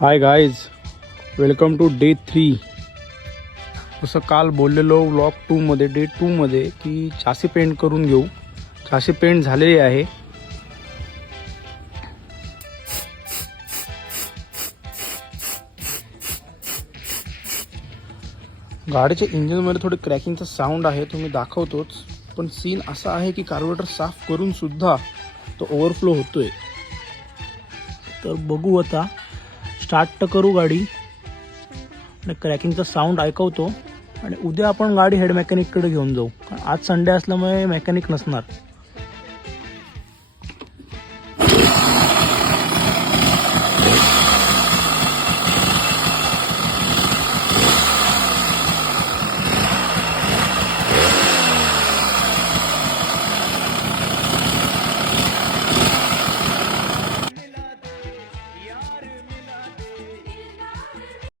High guys, welcome to day 3. जसं काल बोललेलो व्लॉग 2मध्ये डे 2मध्ये की चासी पेंट करून घेऊ. चासी पेंट झालेली आहे. गाडीच्या इंजिनमध्ये थोडे क्रॅकिंगचा साऊंड आहे, तो मी दाखवतोच. पण सीन असा आहे की कार्बोरेटर साफ करून सुद्धा तो ओव्हरफ्लो होतोय. तर बघू आता, स्टार्ट तर करू गाडी आणि क्रॅकिंगचा साऊंड ऐकवतो आणि उद्या आपण गाडी हेड मेकॅनिककडे घेऊन जाऊ. आज संडे असल्यामुळे मेकॅनिक नसणार.